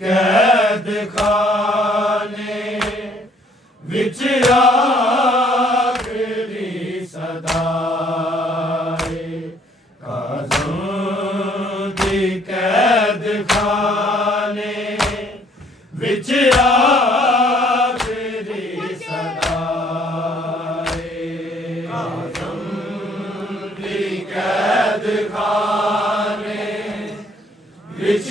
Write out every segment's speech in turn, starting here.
कैद खाने विच आखिरी सदाए काज़ों दी कैद खाने विच आखिरी सदाए काज़ों दी कैद खाने विच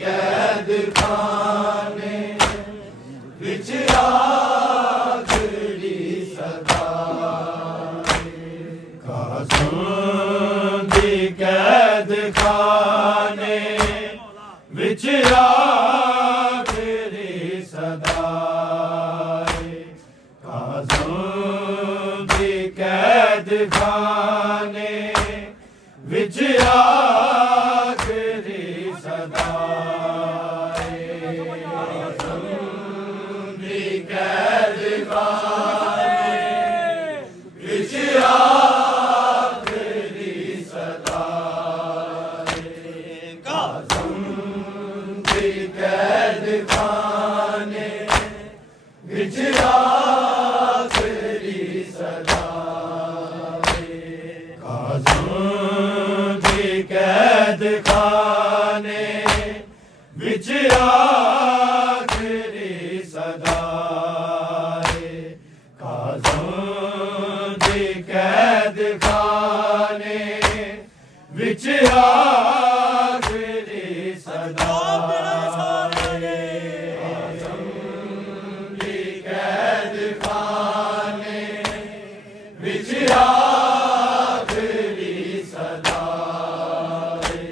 कैद खाने विच आखिरी सदाए काज़ों दी कैद खाने विच आखिरी सदाए काज़ों दी कैद खाने विच कैद खाने विच आखिरी सदाए काज़ों दी कैद खाने विच आखिरी सदाए काज़ों दी कैद खाने विच आखिरी सदाए विच आखिरी सदाए काज़ों दी कैद खाने विच आखिरी सदाए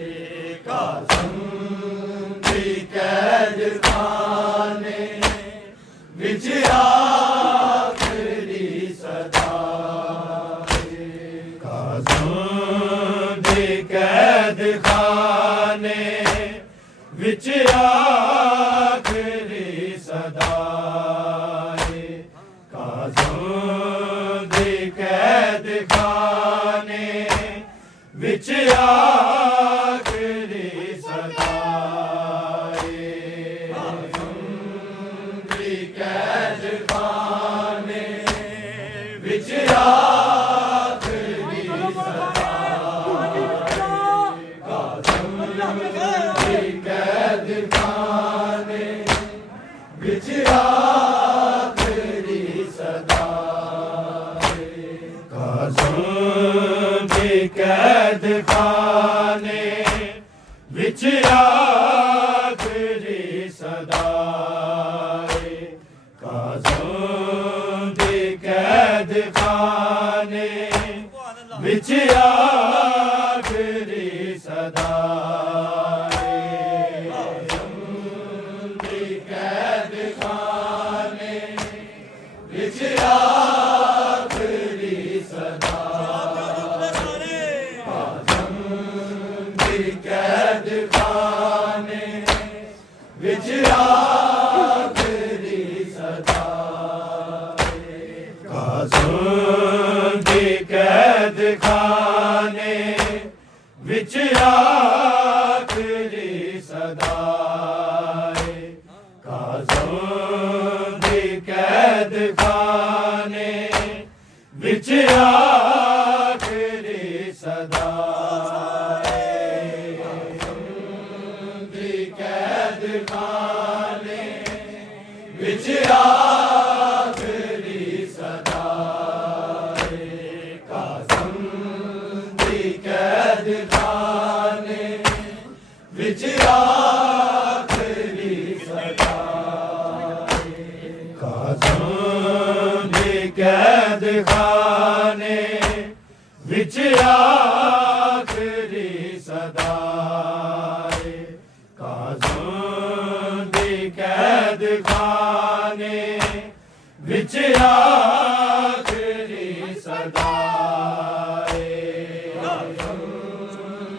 काज़ों दी कैद खाने विच आखिरी सदाए काज़ों दी कैद खाने विच आखिरी सदाए काज़ों दी कैद खाने विच आखिरी सदाए काज़ों दी कैद खाने विच आखिरी सदाए काज़ों दी कैद खाने विच आखिरी सदाए काज़ों दी कैद खाने विच आखिरी सदाए काज़ों दी कैद खाने विच आखिरी सदाए काज़ों दी कैद खाने विच आखिरी सदाए काज़ों दी कैद खाने विच आखिरी सदाए काज़ों दी कैद खाने विच आखिरी सदाए काज़ों दी कैद खाने विच आखिरी सदाए काज़ों दी कैद खाने विच आखिरी सदाए काज़ों दी कैद खाने विच आखिरी सदाए काज़ों दी कैद खाने विच आखिरी सदाए काज़ों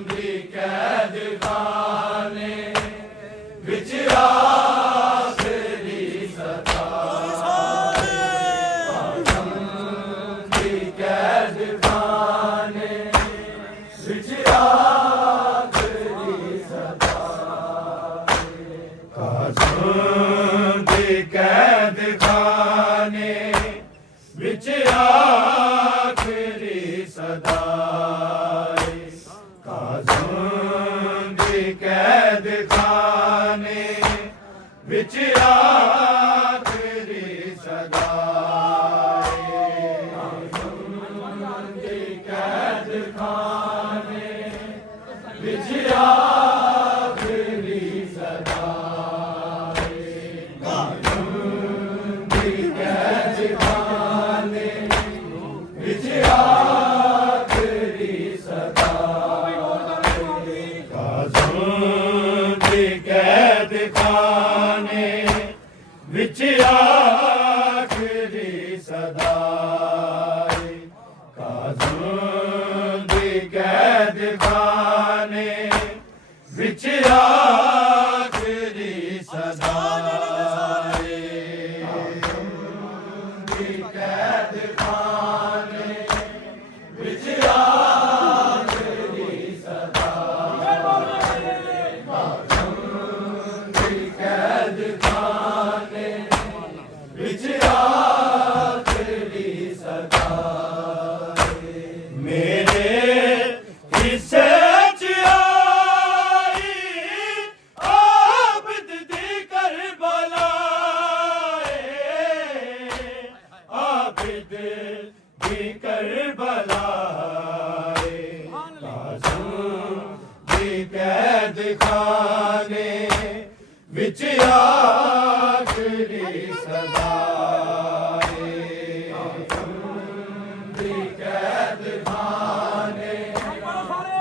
दी कैद खाने विच आखिरी कैद खाने विच आखिरी सदा काज़म दी कैद खाने विच आखिरी सदा काज़म दी कैद खाने विच आखिरी सदा कैद खाने विच आखिरी सदा कैद खाने विच आखिरी सदा मेरे हिस्से च आई आबिद दी करबला आबिद दी करबला काज़म दी कैद खाने विच आखिरी सदा दी कैद खाने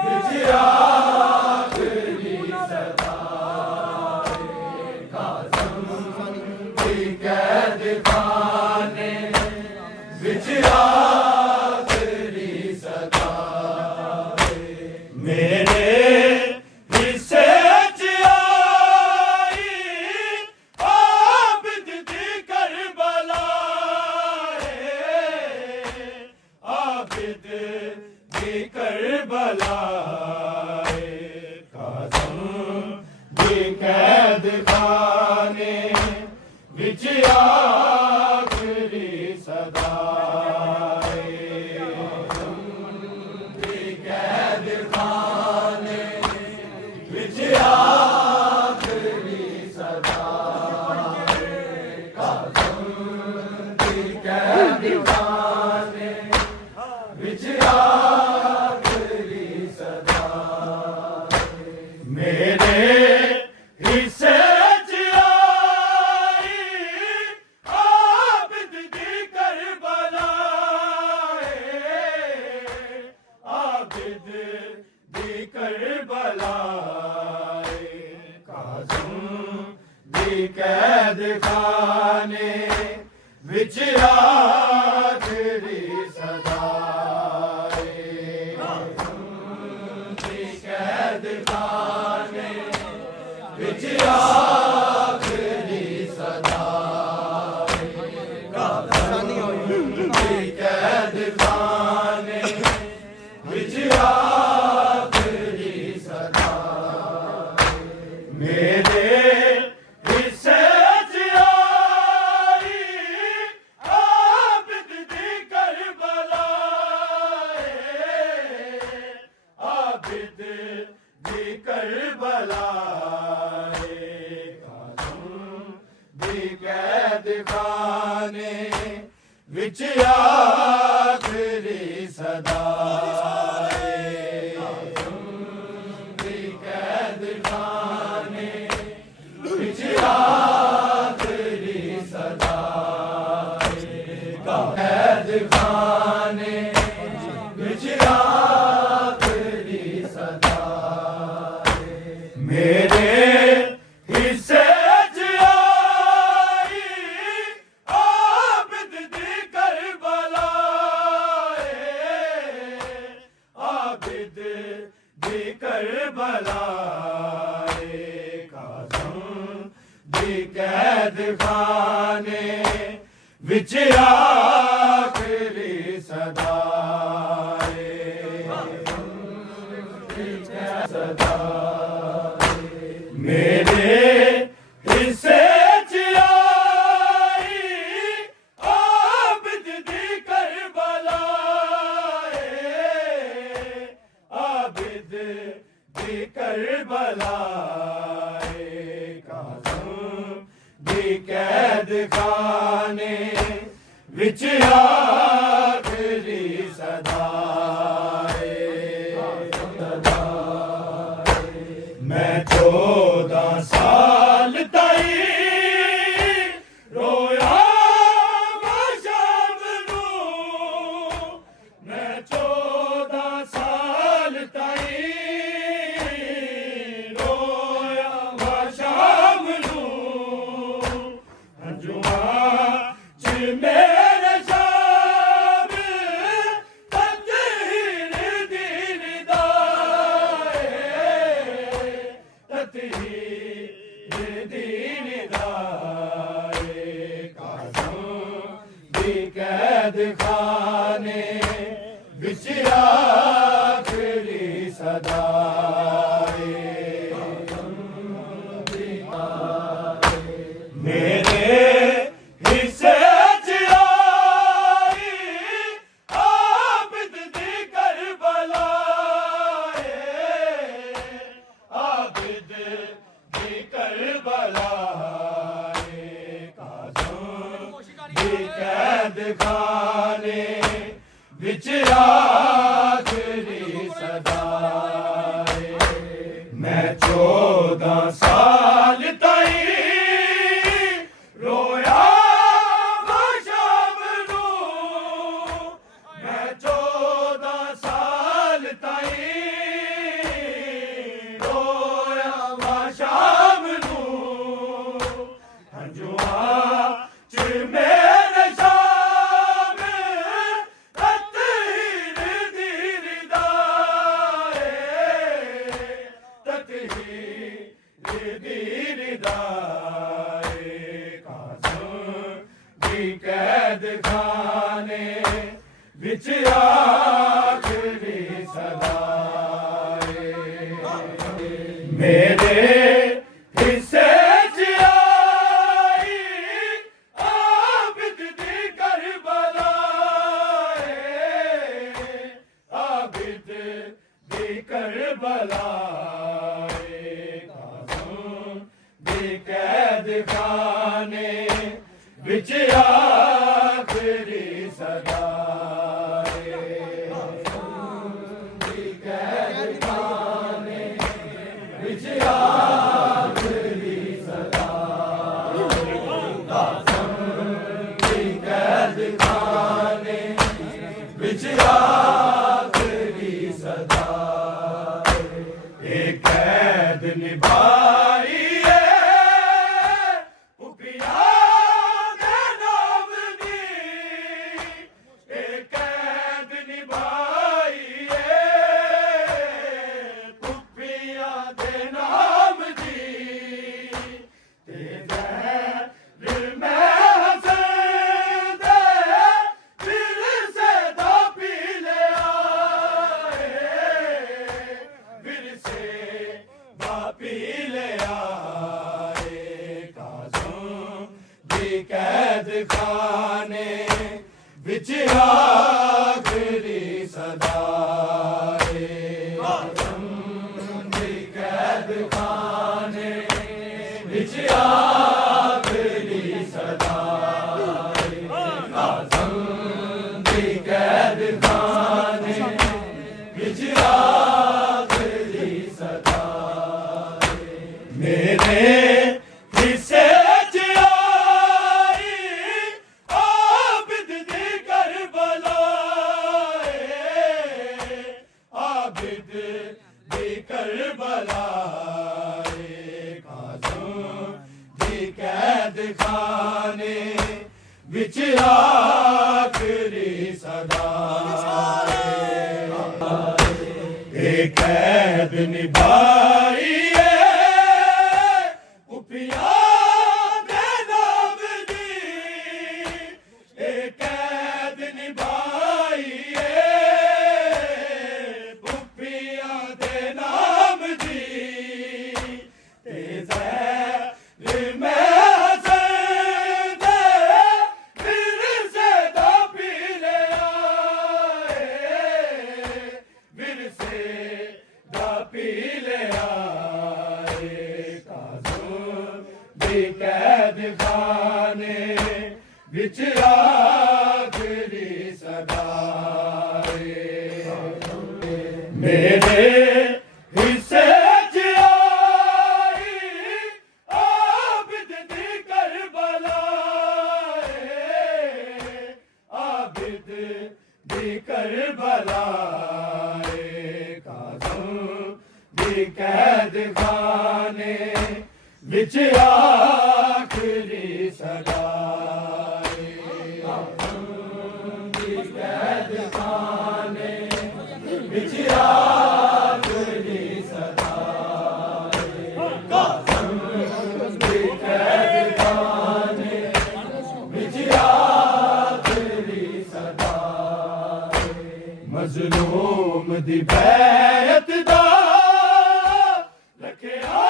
विच आखिरी सदा काज़म दी कैद खाने विच आखिरी सदा मेरे हिस्से च आई आबिद दी करबला आबिद दी करबला काज़म दी कैद खाने विच आखिरी सदा कैद खाने विच आखिरी सदा काज़म दी कैद खाने विच आखिरी सदा मेरे हिस्से च आई आबिद दी करबला आबिद दी करबला काज़म दी कैद खाने विच आखिरी सदा दी कैद खाने विच आखिरी सदा दी कैद खाने विच आखिरी सदा मेरे हिस्से च आई आबिद दी करबला आबिद दी करबला काज़म दी कैद खाने विच आखिरी सदा दी कैद खाने विच आखिरी सदा कैद खाने विच आखिरी सदा मेरे हिस्से च आई आबिद दी करबला आबिद दी करबला काज़म दी कैद खाने विच आखिरी सदा सदा मेरे हिस्से च आई आबिद दी करबला आबिद दी करबला काज़म दी कैद खाने विच आखिरी सदा मैं 14 साल ताई रोया कैद खाने विच आखिरी सदाए मेरे हिस्से च आई आबिद दी करबलाए आबिद दी करबलाए कैद खाने विच आखिरी सदाए मैं 14 साल ताई रोया शाम नू मैं 14 साल ताई रोया शाम नू हंजुआ च मेरे शाम ततहीर दी रिदाए ततहीर दी रिदाए काज़म दी कैद खाने विच आखिरी सदाए मेरे हिस्से च आई आबिद दी करबलाए आबिद दी करबलाए काज़म दी कैद खाने विच आखिरी सदाए दी कैद खाने विच आखिरी सदाए दी कैद खाने विच आखिरी सदाए एक कैद निभाई पुपिया दे नाम दी एक कैद निभाई पुपिया दे नाम दी दिल में हसन दे दिल से दा पी ले आए फिर से दा पी ले आए काज़म दी कैद खाने विच आखिरी सदाए काज़म दी कैद खाने विच आखिरी सदाए काज़म दी कैद खाने विच आखिरी सदाए मेरे हिस्से च आई आबिद दी करबलाए आबिद दी करबलाए काज़म दी कैद खाने विच आखिरी सदाए एक कैद निभाई पुपिया दे नाम दी एक कैद निभाई पुपिया दे नाम दी दिल में हसन दे दिल से दा पी ले आए फिर से दा पी ले आए काज़म दी कैद खाने विच आखिरी सदाए मेरे हिस्से च आई आबिद दी करबलाए आबिद दी करबलाए काज़म दी कैद खाने विच आखिरी सदाए काज़म दी कैद खाने विच आखिरी सदाए काज़म दी कैद खाने विच आखिरी दी बैत दा रखिया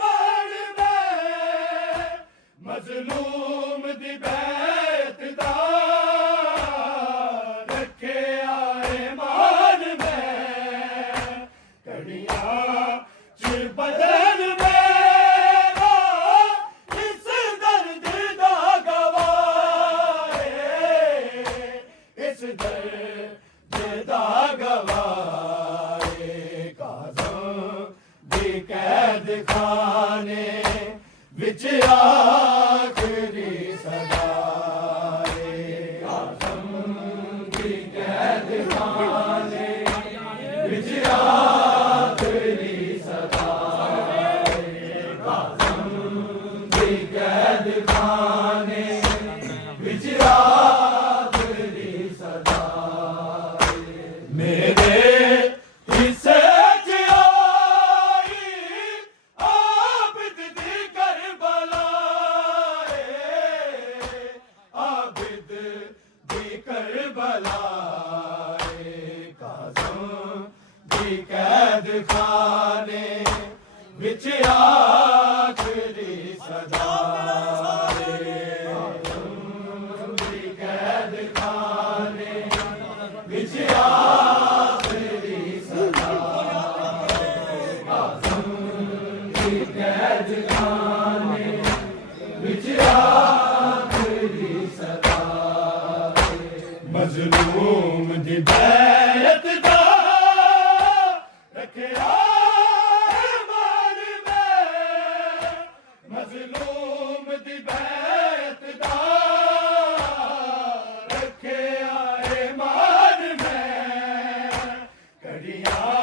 मान में, मजलूम दी बैत दा रखिया मान में, कड़ियां च बदन मेरा इस दर्द दा गवाह है, इस दर्द दा गवाह है। काज़म दी कैद खाने विच आखरी सदा है, काज़म दी कैद खाने विच आखरी सदा है, काज़म दी कैद खाने विच आखरी सदा है। मेरे हिस्से च आई आबिद दी करबला है, आबिद दी करबला है, काज़म दी कैद खाने विच आखरी सदा है, काज़म दी कैद खाने विच आखरी सदा है, काज़म दी कैद खाने विच आखरी सदा है। मजलूम दी बैत दा रखिया मान में, मजलूम दी बैत दा रखिया मान में, कड़ियां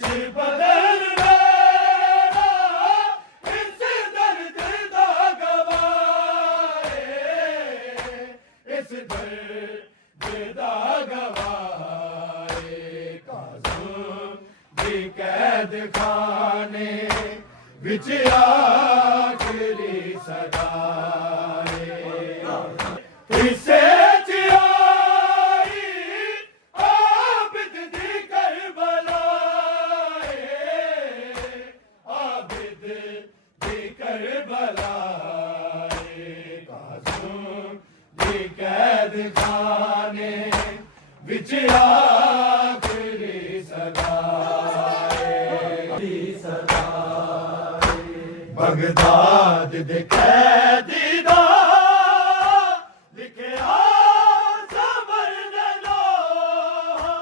च बदन मेरा इस दर्द दा गवाह है, इस दर्द दा गवाह है। काज़म दी कैद खाने विच आखरी सदा है, किसे च आई आबिद दी करबला है, आबिद दी करबला है, काज़म दी कैद खाने विच आखरी सदा है, सदा है। बगदाद दे कैदी दा लिखिया ज़बर दे लोहा,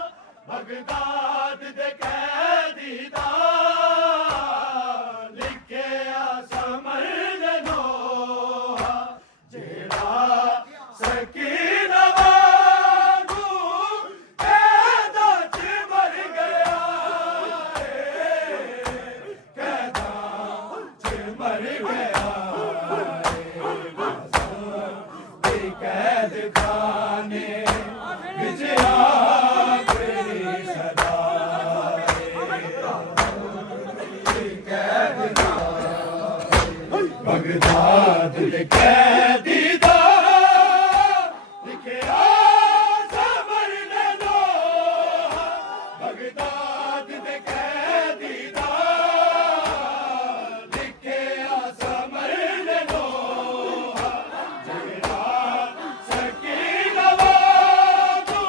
बगदाद दे कैदी दा लिखिया समर दे लोहा, जेड़ा सकीना वांगू कैदा च मर गया है, कैदा च मर गया है, काज़म दी कैद खाने विच आखरी सदा है, काज़म दी कैद खाने, बगदाद दे कैदी दा लिखिया ज़बर दे लोहा, बगदाद दे कैदी दा लिखिया समर दे लोहा, जेड़ा सकीना वांगू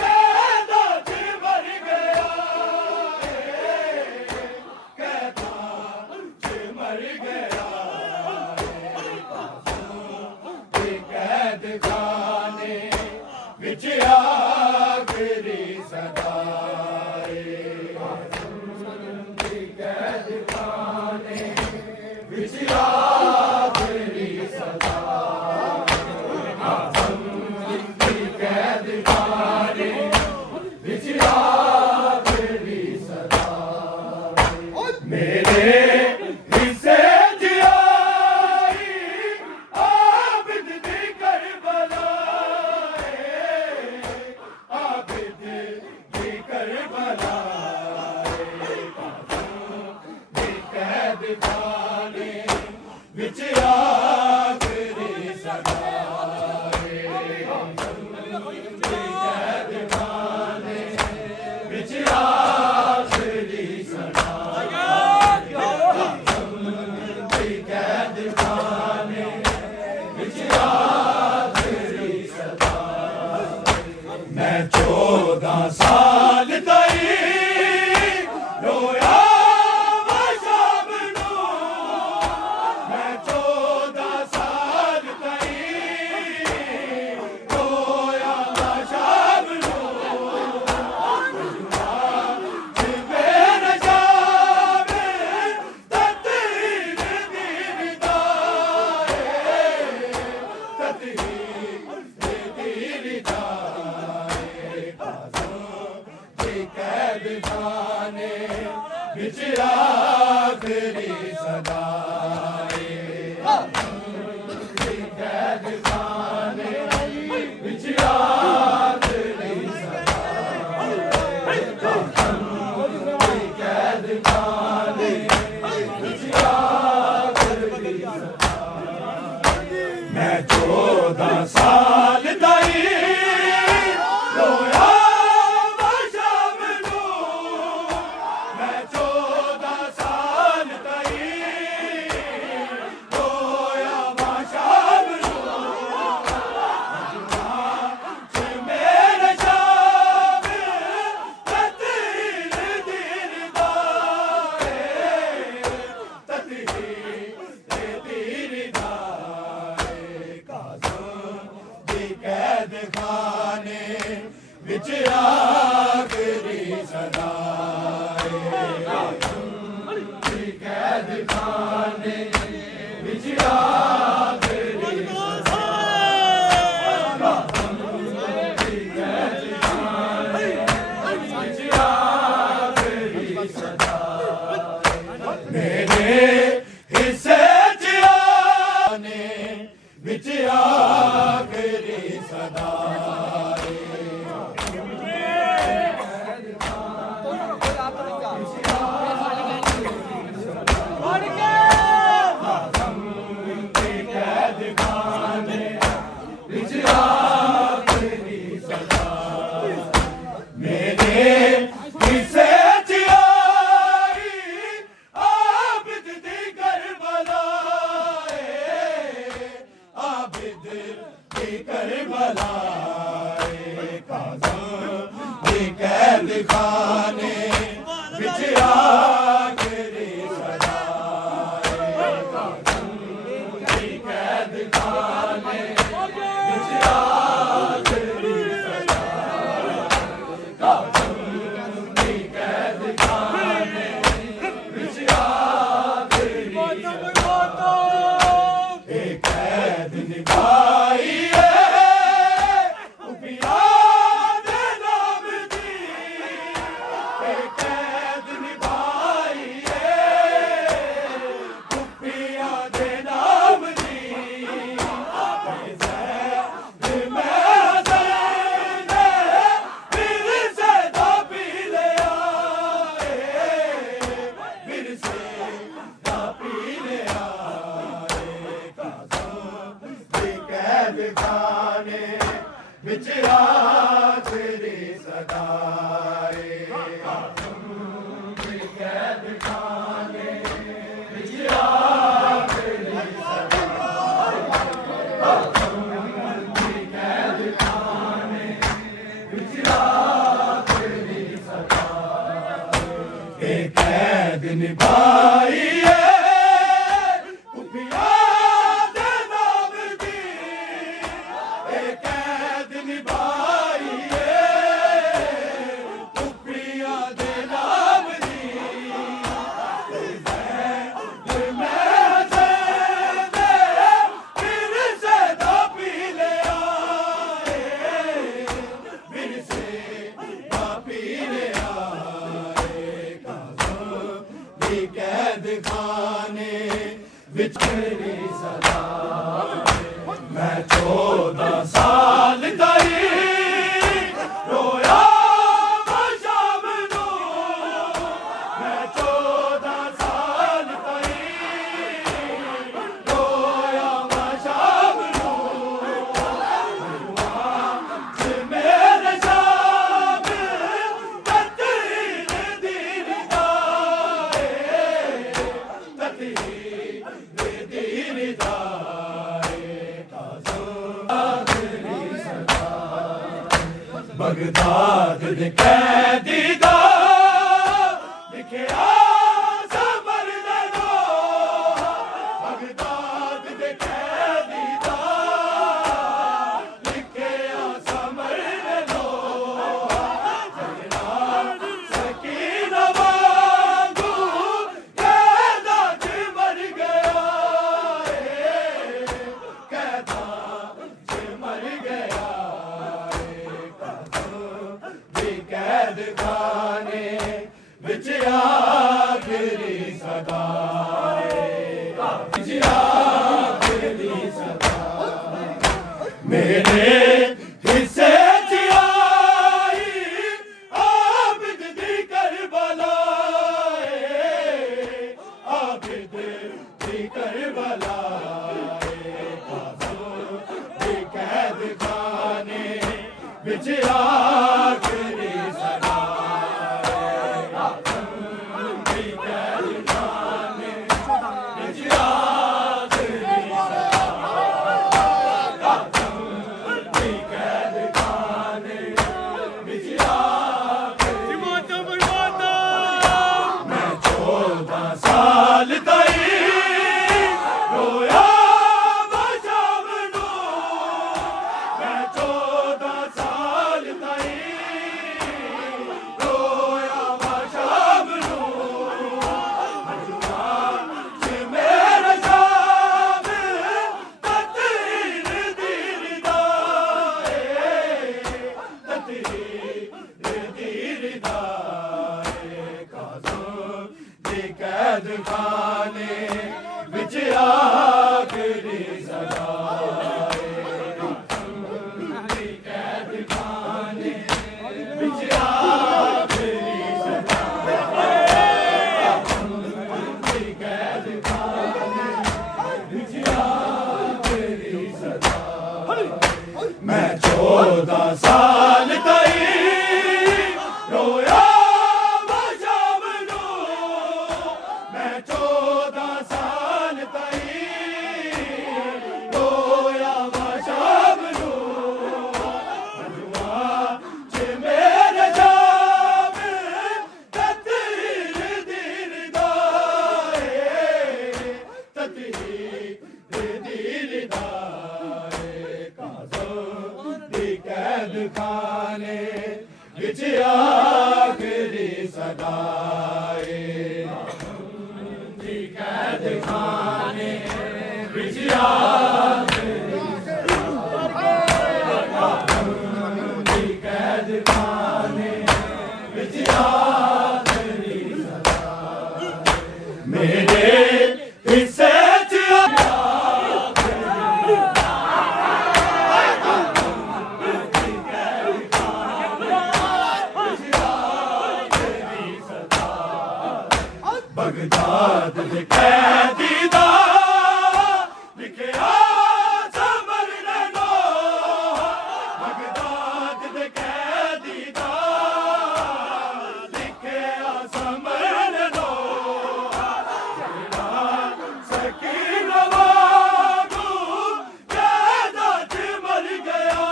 कैदा च मर गया है, कैदा च मर गया है, काज़म दी कैद खाने विच आखरी सदा है, काज़म दी कैद खाने विच आखरी सदा है, काज़म दी कैद खाने विच आखरी सदा है। मेरे हिस्से च आई आबिद दी करबला है, मैं 14 साल दाई रोया शाम नूं मैं 14 साल दाई रोया शाम नूं मेरे शाम ततीर दिन दाए ततीर दिन दाए कैद खाने विच आखरी सदाए कैद खाने विच आखरी मेरे हिस्से च आने विच आखरी सदाए कैद खाने विच आखरी सदाए मेरे हिस्से च आई आबिद दी करबलाए आबिद दी करबलाए काज़म दी कैद खाने विच आखरी सदाए काज़म दी कैद खाने विच आखरी सदाए काज़म दी कैद खाने विच आखरी सदाए कैद निभाई खाने विच आखरी सदाए कैद खाने विच आखरी सदाए कैद खाने विच आखरी सदाए कैद निभाई कैद निभाई कुपिया दे नाम दी मैं फिर से दा पी लिया फिर से दा पी लिया कैद खाने विच सदा मैं 14 साल दाई रोया शाम नूं मैं 14 साल दाई रोया शाम नूं मेरे शाम ततीर दिन दाए ततीर दिन दाए बगदाद दे कैदी दा लिखिया सबर दे दो बगदाद दे कैदी दा लिखिया सबर दे दो सकीना वांगू कैदा च मर गया कैदा सदा विच आखिरी सदा मेरे हिस्से च आई आबिद दी करबला आबिद दी करबला कैद खाने विच आखिरी सदा कैद खाने विच आखिरी सदा कैद खाने विच आखिरी मैं 14 साल ताई रोया कैद खाने विच आखिरी सदा कैद खाने विच आखिरी सदा कैद खाने विच आखिरी सदा मैं 14 साल ताई रोया 14 साल ताई रोया शाम नूं च मेरे जाम ततीर दीर दाए ततीर दीर दाए काज़ो दी कैद खाने विच आखिरी सदाए कैद खाने विच आखिरी कैद खाने विच आखिरी सदा मेरे हिस्से च बगदाद दे कैदी दा लिखिया समर नो बगदाद दे कैदी दा लिखिया समर नो सकीन वागू कैदा च मर गया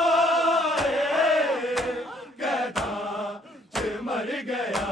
कैदा च मर गया